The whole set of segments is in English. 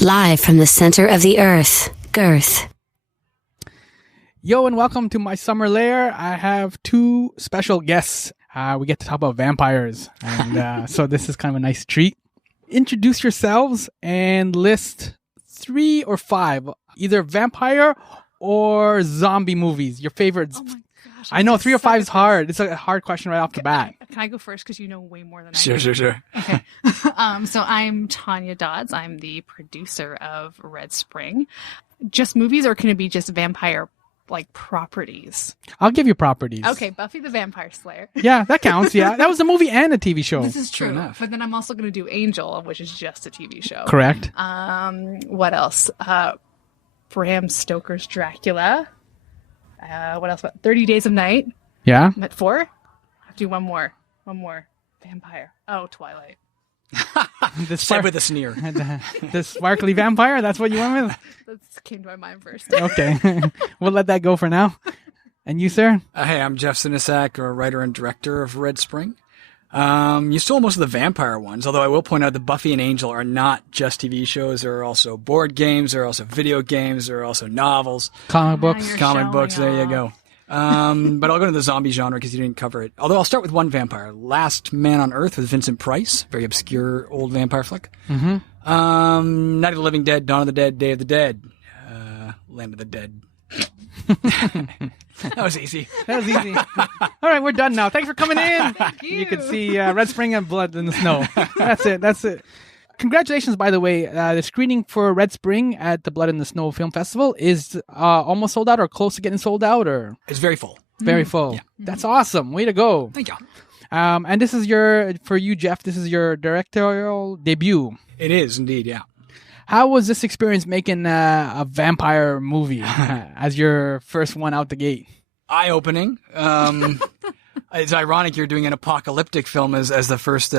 Live from the center of the earth, Girth. Yo, and welcome to my summer lair. I have two special guests. We get to talk about vampires, and so this is kind of a nice treat. Introduce yourselves and list 3 or 5, either vampire or zombie movies. Your favorites. Oh my gosh. I know 3 or 5 is hard. It's a hard question right off the bat. Can I go first? Because you know way more than I Sure. Okay. So I'm Tonya Dodds. I'm the producer of Red Spring. Just movies, or can it be just vampire properties? I'll give you properties. Okay, Buffy the Vampire Slayer. Yeah, that counts. Yeah, that was a movie and a TV show. This is true. enough. But then I'm also going to do Angel, which is just a TV show. Correct. What else? Bram Stoker's Dracula. What else? 30 Days of Night. Yeah. I'm at 4. I'll do one more. Vampire. Oh, Twilight. Said with a sneer. The sparkly vampire. That's what you went with. That came to my mind first. Okay, we'll let that go for now. And you, sir? Hey, I'm Jeff Sinasac, a writer and director of Red Spring. You stole most of the vampire ones, although I will point out that Buffy and Angel are not just TV shows. There are also board games, there are also video games, there are also novels, Comic books. You're comic books. showing There you go. But I'll go to the zombie genre because you didn't cover it. Although I'll start with one vampire. Last Man on Earth with Vincent Price. Very obscure old vampire flick. Mm-hmm. Night of the Living Dead, Dawn of the Dead, Day of the Dead, Land of the Dead. That was easy. That was easy. All right, we're done now. Thanks for coming in. Thank you. You can see Red Spring and Blood in the Snow. That's it. Congratulations, by the way. The screening for Red Spring at the Blood in the Snow Film Festival is almost sold out or close to getting sold out, or It's very full. very full. Yeah. That's awesome. Way to go. Thank you. And this is for you, Jeff, this is your directorial debut. It is indeed, yeah. How was this experience making a vampire movie as your first one out the gate? Eye-opening. It's ironic you're doing an apocalyptic film as the first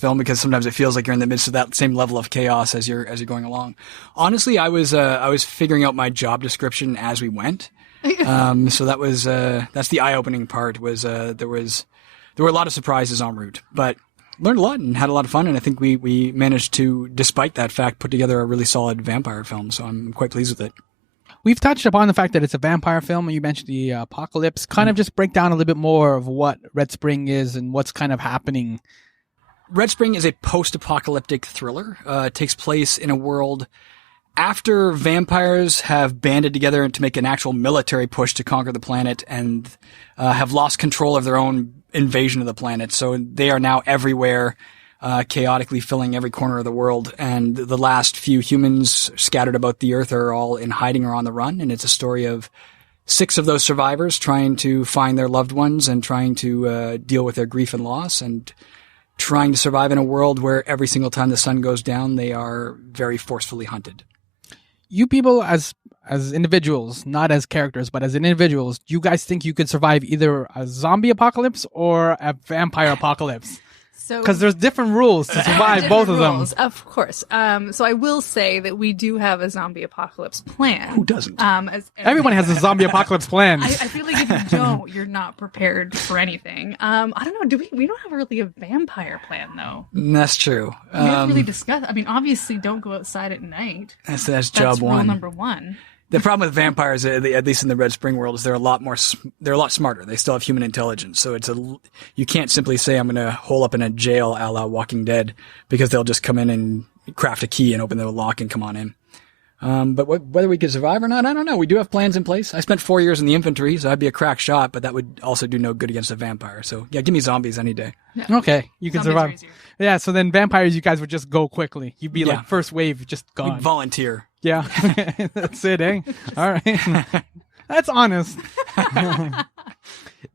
film, because sometimes it feels like you're in the midst of that same level of chaos as you're going along. Honestly, I was figuring out my job description as we went. So that was that's the eye-opening part. Was there were a lot of surprises en route, but learned a lot and had a lot of fun. And I think we managed to, despite that fact, put together a really solid vampire film. So I'm quite pleased with it. We've touched upon the fact that it's a vampire film, and you mentioned the apocalypse. Kind of just break down a little bit more of what Red Spring is and what's kind of happening. Red Spring is a post-apocalyptic thriller. It takes place in a world after vampires have banded together to make an actual military push to conquer the planet and have lost control of their own invasion of the planet. So they are now everywhere, chaotically filling every corner of the world. And the last few humans scattered about the earth are all in hiding or on the run. And it's a story of 6 of those survivors trying to find their loved ones and trying to deal with their grief and loss, and trying to survive in a world where every single time the sun goes down, they are very forcefully hunted. You people as individuals, not as characters, but as individuals, do you guys think you could survive either a zombie apocalypse or a vampire apocalypse? So Because there's different rules to survive both of them. rules, of course. So I will say that we do have a zombie apocalypse plan. Who doesn't? Everyone has a zombie apocalypse plan. I feel like if you don't, you're not prepared for anything. I don't know. We don't have really a vampire plan though. That's true. We haven't really discussed. I mean, obviously, don't go outside at night. That's job rule one. number 1. The problem with vampires, at least in the Red Spring world, is they're a lot smarter. They still have human intelligence, so you can't simply say I'm going to hole up in a jail a la Walking Dead, because they'll just come in and craft a key and open the lock and come on in. But whether we could survive or not, I don't know. We do have plans in place. I spent 4 years in the infantry, so I'd be a crack shot, but that would also do no good against a vampire. So yeah, give me zombies any day. Yeah. Okay, you can Zombies are survive. easier. Yeah, so then vampires, you guys would just go quickly. You'd be Yeah. like first wave, just We'd gone. volunteer. Yeah, that's it, eh? All right, that's honest.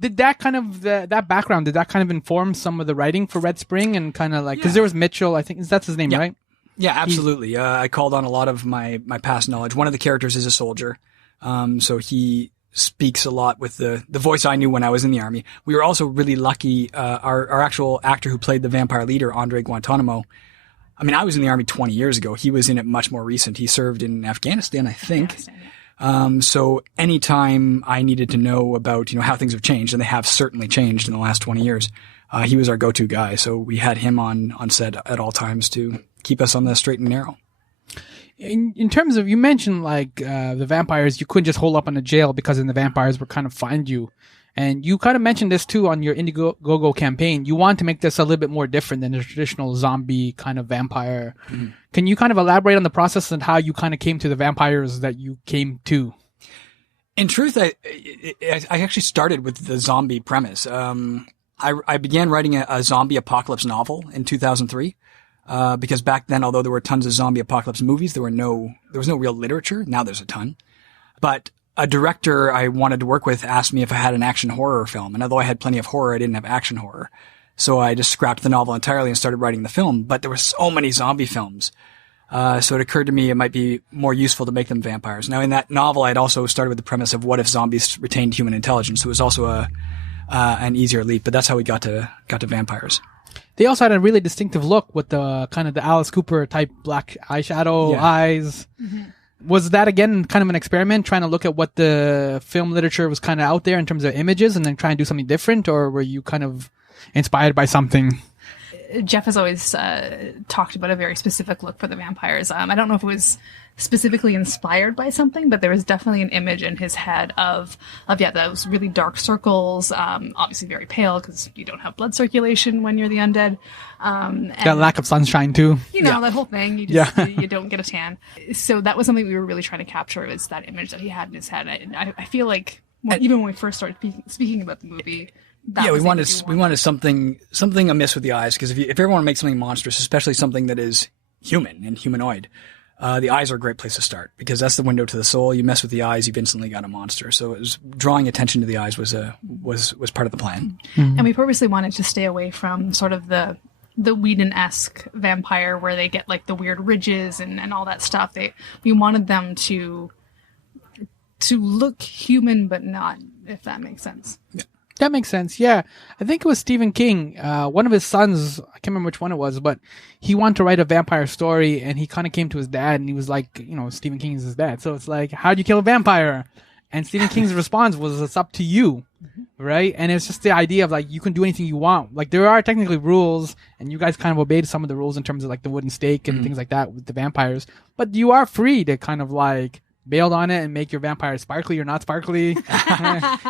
Did that kind of that background? Did that kind of inform some of the writing for Red Spring, and kind of like, because there was Mitchell, I think that's his name, Yeah. right? Yeah, absolutely. I called on a lot of my past knowledge. One of the characters is a soldier, so he speaks a lot with the voice I knew when I was in the army. We were also really lucky. Our actual actor who played the vampire leader, Andre Guantanamo. I mean, I was in the army 20 years ago. He was in it much more recent. He served in Afghanistan, I think. So anytime I needed to know about, how things have changed, and they have certainly changed in the last 20 years, he was our go-to guy. So we had him on set at all times to keep us on the straight and narrow. In terms of, you mentioned like the vampires, you couldn't just hole up in a jail because then the vampires would kind of find you. And you kind of mentioned this too on your Indiegogo campaign. You want to make this a little bit more different than the traditional zombie kind of vampire. Mm-hmm. Can you kind of elaborate on the process and how you kind of came to the vampires that you came to? In truth, I actually started with the zombie premise. I began writing a zombie apocalypse novel in 2003. Because back then, although there were tons of zombie apocalypse movies, there was no real literature. Now there's a ton. But a director I wanted to work with asked me if I had an action horror film. And although I had plenty of horror, I didn't have action horror. So I just scrapped the novel entirely and started writing the film. But there were so many zombie films. So it occurred to me it might be more useful to make them vampires. Now, in that novel, I'd also started with the premise of what if zombies retained human intelligence. So it was also an easier leap. But that's how we got to vampires. They also had a really distinctive look with the kind of the Alice Cooper type black eyeshadow eyes. Mm-hmm. Was that again kind of an experiment, trying to look at what the film literature was kind of out there in terms of images and then try and do something different, or were you kind of inspired by something? Jeff has always talked about a very specific look for the vampires. I don't know if it was specifically inspired by something, but there was definitely an image in his head of those really dark circles, obviously very pale because you don't have blood circulation when you're the undead. And, that lack of sunshine too. That whole thing. You just you don't get a tan. So that was something we were really trying to capture, is that image that he had in his head. I feel like even when we first started speaking about the movie, we wanted something amiss with the eyes, because if you ever want to make something monstrous, especially something that is human and humanoid, the eyes are a great place to start, because that's the window to the soul. You mess with the eyes, you've instantly got a monster. So it was drawing attention to the eyes was part of the plan. Mm-hmm. And we purposely wanted to stay away from sort of the Whedon-esque vampire where they get like the weird ridges and all that stuff. We wanted them to look human but not, if that makes sense. Yeah. That makes sense. Yeah. I think it was Stephen King. One of his sons, I can't remember which one it was, but he wanted to write a vampire story, and he kind of came to his dad and he was like, Stephen King is his dad. So it's like, how'd you kill a vampire? And Stephen King's response was, it's up to you. Right. And it's just the idea of like, you can do anything you want. Like, there are technically rules, and you guys kind of obeyed some of the rules in terms of like the wooden stake and things like that with the vampires, but you are free to kind of like bailed on it and make your vampire sparkly or not sparkly.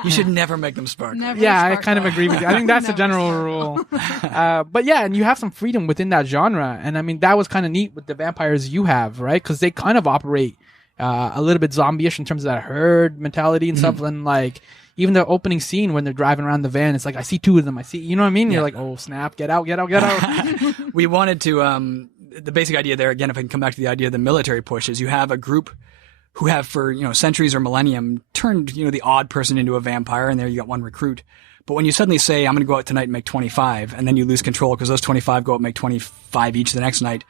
You should never make them sparkly. I kind of agree with you. I think that's the general rule. But yeah, and you have some freedom within that genre. And I mean, that was kind of neat with the vampires you have, right? Because they kind of operate a little bit zombie-ish in terms of that herd mentality and stuff. And like, even the opening scene when they're driving around the van, it's like, I see two of them. You know what I mean? Yeah. You're like, oh snap, get out. We wanted to, the basic idea there, again, if I can come back to the idea of the military push, is you have a group who have for, centuries or millennium turned, the odd person into a vampire, and there you got one recruit. But when you suddenly say, I'm going to go out tonight and make 25, and then you lose control because those 25 go out and make 25 each the next night,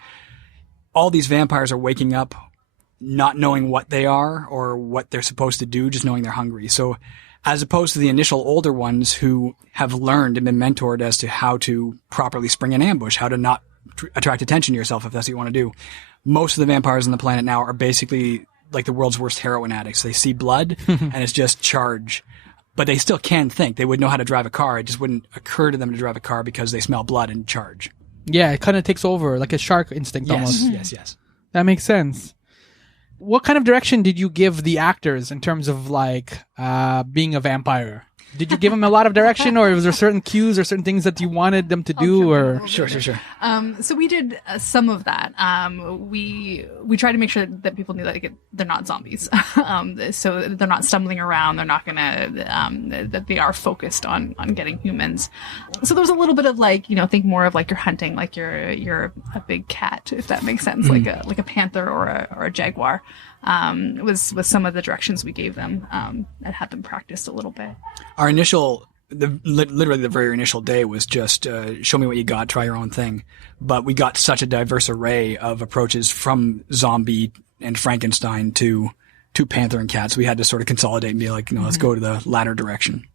all these vampires are waking up not knowing what they are or what they're supposed to do, just knowing they're hungry. So as opposed to the initial older ones who have learned and been mentored as to how to properly spring an ambush, how to not attract attention to yourself if that's what you want to do, most of the vampires on the planet now are basically like the world's worst heroin addicts. They see blood and it's just charge. But they still can think. They would know how to drive a car. It just wouldn't occur to them to drive a car because they smell blood and charge. Yeah, it kind of takes over, like a shark instinct almost. Yes. That makes sense. What kind of direction did you give the actors in terms of like being a vampire? Did you give them a lot of direction, or was there certain cues or certain things that you wanted them to do? Or Sure. So we did some of that. We tried to make sure that people knew that they're not zombies. So they're not stumbling around. They're not gonna that they are focused on getting humans. So there was a little bit of like, think more of like you're hunting, like you're a big cat, if that makes sense, like a panther or a jaguar. Was some of the directions we gave them and had them practice a little bit. Our literally the very initial day was just show me what you got, try your own thing. But we got such a diverse array of approaches, from zombie and Frankenstein to panther and cat. So we had to sort of consolidate and be like, let's go to the latter direction.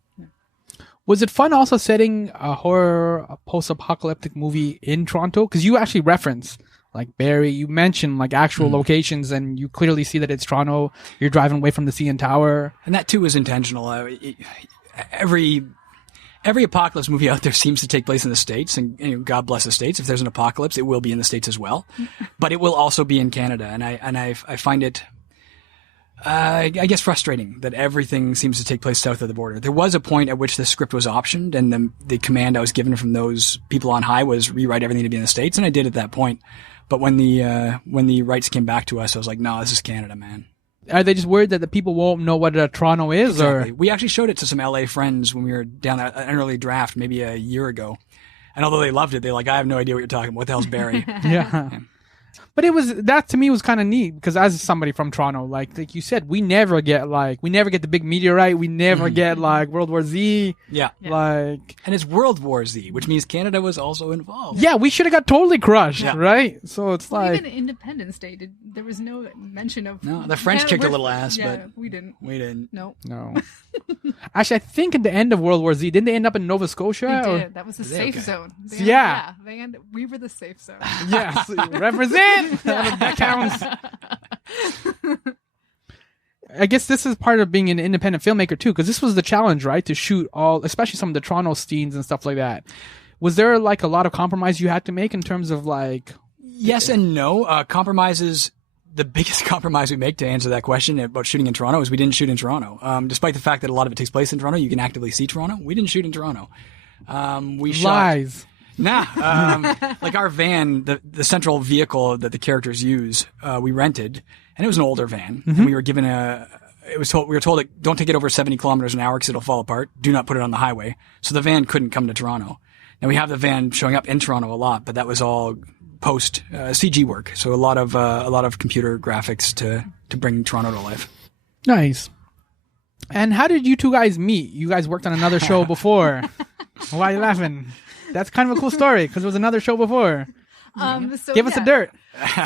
Was it fun also setting a post-apocalyptic movie in Toronto? Because you actually reference like Barrie, you mentioned like actual locations, and you clearly see that it's Toronto. You're driving away from the CN Tower. And that too was intentional. Every every apocalypse movie out there seems to take place in the States, and God bless the States. If there's an apocalypse, it will be in the States as well, but it will also be in Canada. And I find it, I guess, frustrating that everything seems to take place south of the border. There was a point at which the script was optioned, and the command I was given from those people on high was rewrite everything to be in the States, and I did at that point. But when the rights came back to us, I was like, no, this is Canada, man. Are they just worried that the people won't know what Toronto is? Exactly. Or We actually showed it to some LA friends when we were down at an early draft, maybe a year ago. And although they loved it, they're like, I have no idea what you're talking about. What the hell's Barry? yeah. But that to me was kind of neat because as somebody from Toronto, like you said, we never get the big meteorite. We never get like World War Z. Yeah. And it's World War Z, which means Canada was also involved. Yeah, we should have got totally crushed, right? So it's like even Independence Day, there was no mention of. No, the French kicked a little ass, yeah, but we didn't. No. Actually, I think at the end of World War Z, didn't they end up in Nova Scotia? They did. That was the safe zone. We were the safe zone. Yes, represent. That counts. I guess this is part of being an independent filmmaker too, because this was the challenge, right? To shoot especially some of the Toronto scenes and stuff like that. Was there like a lot of compromise you had to make in terms of like? Yes and no. Compromises. The biggest compromise we make to answer that question about shooting in Toronto is we didn't shoot in Toronto. Despite the fact that a lot of it takes place in Toronto, you can actively see Toronto. We didn't shoot in Toronto. We Lies. shot. Nah, like our van, the central vehicle that the characters use, we rented, and it was an older van. And we were given we were told that don't take it over 70 kilometers an hour because it'll fall apart. Do not put it on the highway. So the van couldn't come to Toronto. Now we have the van showing up in Toronto a lot, but that was all post CG work. So a lot of computer graphics to bring Toronto to life. Nice. And how did you two guys meet? You guys worked on another show before. Why are you laughing? That's kind of a cool story because it was another show before. Give us the dirt.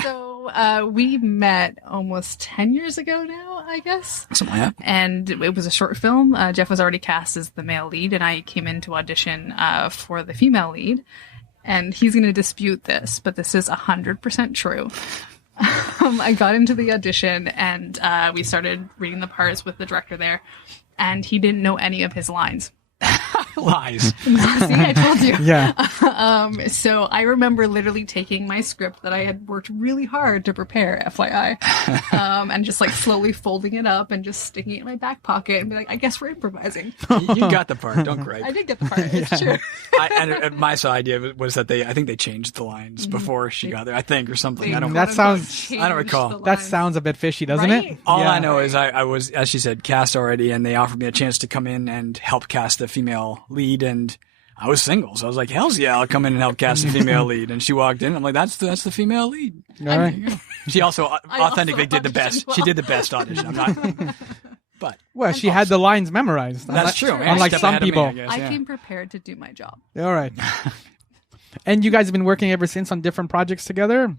So we met almost 10 years ago now, I guess. Something like that. And it was a short film. Jeff was already cast as the male lead, and I came in to audition for the female lead. And he's going to dispute this, but this is 100% true. I got into the audition, and we started reading the parts with the director there, and he didn't know any of his lines. Lies. See, I told you. Yeah. So I remember literally taking my script that I had worked really hard to prepare, FYI, and just like slowly folding it up and just sticking it in my back pocket and be like, I guess we're improvising. You got the part. Don't gripe. I did get the part. It's true. And my idea was that I think they changed the lines before she got there. I think or something. I don't. That sounds. I don't recall. That sounds a bit fishy, doesn't it? All I know is I was, as she said, cast already, and they offered me a chance to come in and help cast the female lead, and I was single, so I was like, "Hell's yeah, I'll come in and help cast the female lead." And she walked in, I'm like, "That's the female lead." All right. She also authentically did the best. Well. She did the best audition. I'm not. But she had the lines memorized. That's true. Unlike some people, I came prepared to do my job. All right. And you guys have been working ever since on different projects together?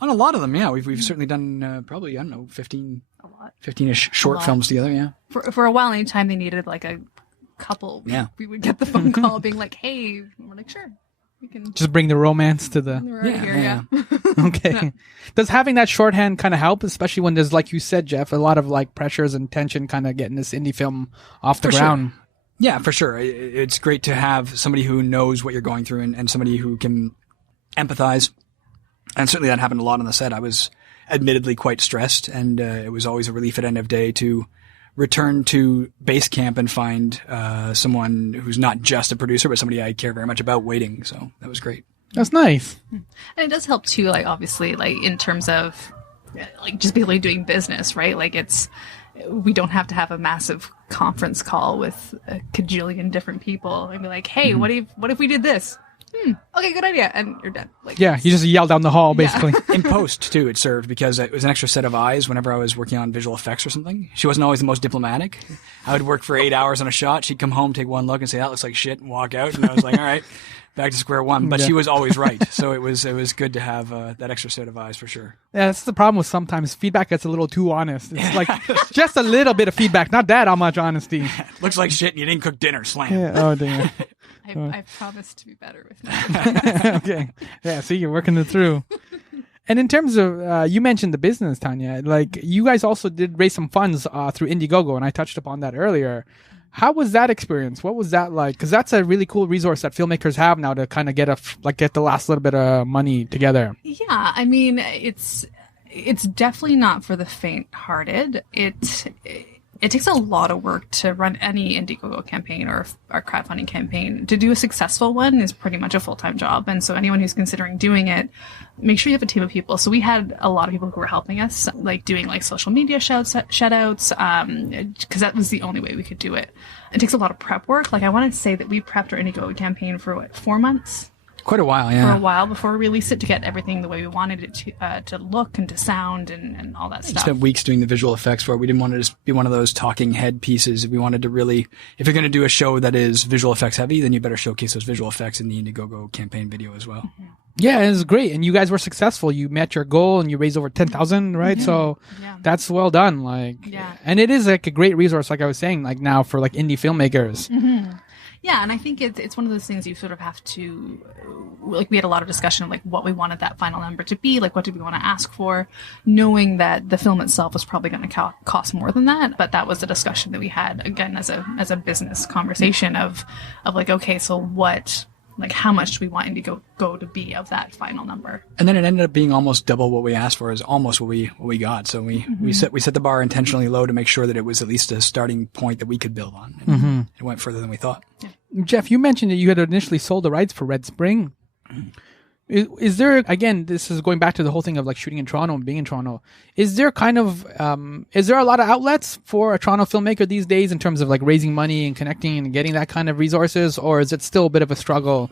On a lot of them, yeah. We've certainly done probably, I don't know, 15-ish short films together, yeah. For a while, anytime they needed like a couple, we would get the phone call being like, hey, and we're like, sure. We can just bring the romance to the... Okay. Does having that shorthand kind of help, especially when there's, like you said, Jeff, a lot of like pressures and tension kind of getting this indie film off the ground? Sure. Yeah, for sure. It's great to have somebody who knows what you're going through and somebody who can empathize. And certainly that happened a lot on the set. I was admittedly quite stressed, and it was always a relief at end of day to return to base camp and find someone who's not just a producer, but somebody I care very much about waiting. So that was great. That's nice. And it does help too, like obviously, like in terms of like just barely doing business, right? Like we don't have to have a massive conference call with a cajillion different people and be like, hey, what if we did this? Okay, good idea. And you're done. Like, you just yell down the hall, basically. In post, too, it served because it was an extra set of eyes whenever I was working on visual effects or something. She wasn't always the most diplomatic. I would work for 8 hours on a shot. She'd come home, take one look, and say, that looks like shit, and walk out. And I was like, all right, back to square one. But she was always right. So it was good to have that extra set of eyes for sure. Yeah, that's the problem with sometimes feedback gets a little too honest. It's like just a little bit of feedback, not that much honesty. Looks like shit and you didn't cook dinner. Slam. Yeah, oh, damn. I promise to be better with that. Okay. Yeah, see, you're working it through. And in terms of, you mentioned the business, Tonya. Like, you guys also did raise some funds through Indiegogo, and I touched upon that earlier. How was that experience? What was that like? Because that's a really cool resource that filmmakers have now to kind of get the last little bit of money together. Yeah, I mean, it's definitely not for the faint-hearted. It takes a lot of work to run any Indiegogo campaign or crowdfunding campaign. To do a successful one is pretty much a full-time job. And so anyone who's considering doing it, make sure you have a team of people. So we had a lot of people who were helping us, like doing like social media shout-outs, because that was the only way we could do it. It takes a lot of prep work. Like I want to say that we prepped our Indiegogo campaign for 4 months? Quite a while, yeah. For a while before we released it, to get everything the way we wanted it to look and to sound and all that stuff. We spent weeks doing the visual effects for it. We didn't want to just be one of those talking head pieces. We wanted to really, if you're going to do a show that is visual effects heavy, then you better showcase those visual effects in the Indiegogo campaign video as well. Mm-hmm. Yeah, it was great, and you guys were successful. You met your goal, and you raised over 10,000, right? Mm-hmm. So that's well done. And it is like a great resource, like I was saying, like now for like indie filmmakers. Mm-hmm. Yeah, and I think it's one of those things you sort of have to, like we had a lot of discussion of like what we wanted that final number to be, like what did we want to ask for, knowing that the film itself was probably going to cost more than that. But that was a discussion that we had, again, as a business conversation of like, okay, so what, like how much do we want Indiegogo to be of that final number? And then it ended up being almost double what we asked for, is almost what we got. So we set the bar intentionally low to make sure that it was at least a starting point that we could build on. And it went further than we thought. Yeah. Jeff, you mentioned that you had initially sold the rights for Red Spring. Is there, again, this is going back to the whole thing of like shooting in Toronto and being in Toronto. Is there is there a lot of outlets for a Toronto filmmaker these days in terms of like raising money and connecting and getting that kind of resources, or is it still a bit of a struggle?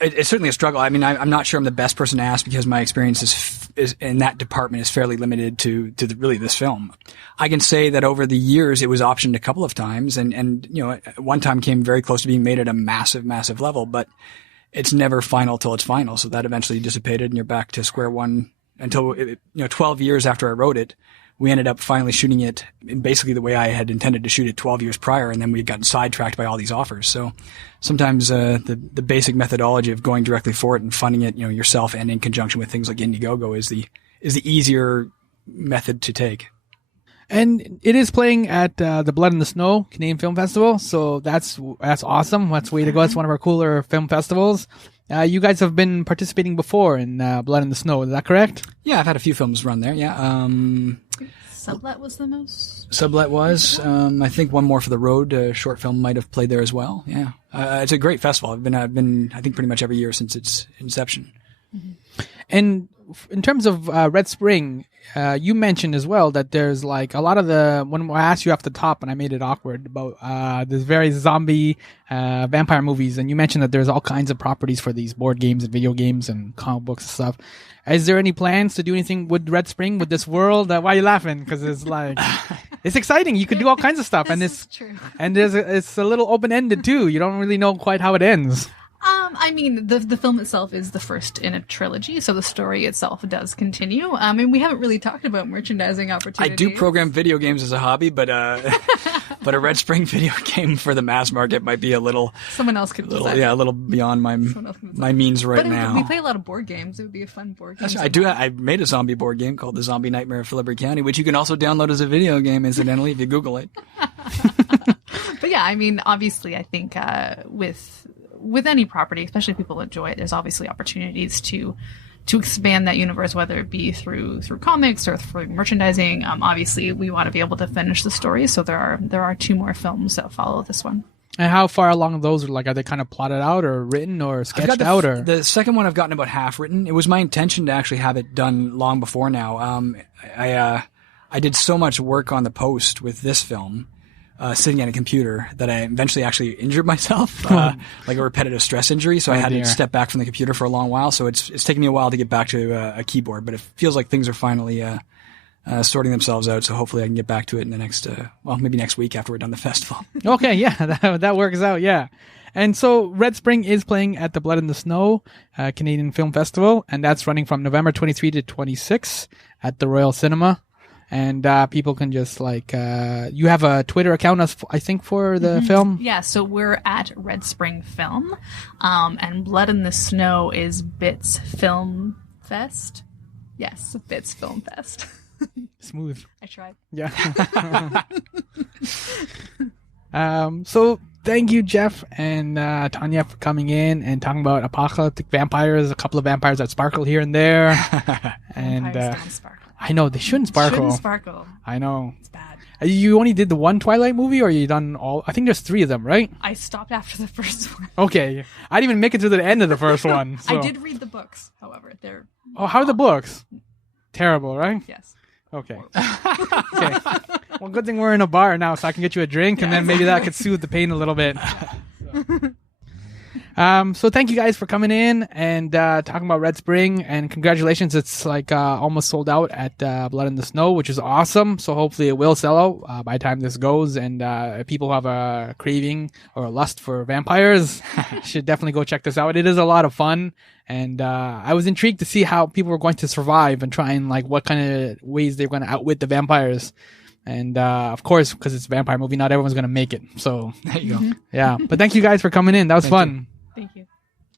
It's certainly a struggle. I mean, I'm not sure I'm the best person to ask because my experience is in that department is fairly limited to really this film. I can say that over the years, it was optioned a couple of times and you know, at one time came very close to being made at a massive, massive level, but it's never final till it's final. So that eventually dissipated and you're back to square one until, 12 years after I wrote it, we ended up finally shooting it in basically the way I had intended to shoot it 12 years prior. And then we gotten sidetracked by all these offers. So sometimes, the basic methodology of going directly for it and funding it, yourself and in conjunction with things like Indiegogo is the easier method to take. And it is playing at the Blood in the Snow Canadian Film Festival, so that's awesome. That's way to go. It's one of our cooler film festivals. You guys have been participating before in Blood in the Snow, is that correct? Yeah, I've had a few films run there, yeah. Sublet was the most? Sublet was. I think one more for the road, a short film might have played there as well, yeah. It's a great festival. I've been, I think, pretty much every year since its inception. Mm-hmm. And in terms of Red Spring, you mentioned as well that there's like a lot of when I asked you off the top and I made it awkward about this very zombie vampire movies, and you mentioned that there's all kinds of properties for these board games and video games and comic books and stuff. Is there any plans to do anything with Red Spring, with this world? Why are you laughing? Because it's like, it's exciting. You could do all kinds of stuff. And it's true. And it's a little open-ended too. You don't really know quite how it ends. I mean, the film itself is the first in a trilogy, so the story itself does continue. And we haven't really talked about merchandising opportunities. I do program video games as a hobby, but but a Red Spring video game for the mass market might be a little... Someone else could design it. Yeah, a little beyond my means right now. We play a lot of board games. It would be a fun board game. I made a zombie board game called The Zombie Nightmare of Philibert County, which you can also download as a video game, incidentally, if you Google it. But yeah, I mean, obviously, I think with any property, especially if people enjoy it, there's obviously opportunities to expand that universe, whether it be through comics or through merchandising. Obviously, we want to be able to finish the story, so there are 2 more films that follow this one. And how far along those are? Like, are they kind of plotted out or written or sketched out? Or the second one I've gotten about half written. It was my intention to actually have it done long before now. I did so much work on the post with this film. Sitting at a computer that I eventually actually injured myself, like a repetitive stress injury. So I had to step back from the computer for a long while. So it's taken me a while to get back to a keyboard, but it feels like things are finally sorting themselves out. So hopefully I can get back to it in the next, maybe next week after we're done the festival. Okay, yeah, that works out, yeah. And so Red Spring is playing at the Blood in the Snow Canadian Film Festival, and that's running from November 23 to 26 at the Royal Cinema. And people can just you have a Twitter account, I think, for the film? Yeah, so we're at Red Spring Film. And Blood in the Snow is Bits Film Fest. Yes, Bits Film Fest. Smooth. I tried. Yeah. So thank you, Jeff and Tonya, for coming in and talking about apocalyptic vampires. A couple of vampires that sparkle here and there. And Vampires don't sparkle. I know they shouldn't sparkle. Shouldn't sparkle. I know. It's bad. You only did the one Twilight movie, or you done all? I think there's 3 of them, right? I stopped after the first one. Okay, I didn't even make it to the end of the first one. So. I did read the books, however. They're how are the books? Terrible, right? Yes. Okay. Okay. Well, good thing we're in a bar now, so I can get you a drink, and then maybe that could soothe the pain a little bit. So thank you guys for coming in and talking about Red Spring, and congratulations. It's like almost sold out at Blood in the Snow, which is awesome. So hopefully it will sell out by the time this goes, and if people have a craving or a lust for vampires, should definitely go check this out. It is a lot of fun, and I was intrigued to see how people were going to survive and try and like what kind of ways they're going to outwit the vampires. And of course, because it's a vampire movie, not everyone's going to make it. So There you go. yeah, but thank you guys for coming in. That was fun. Thank you.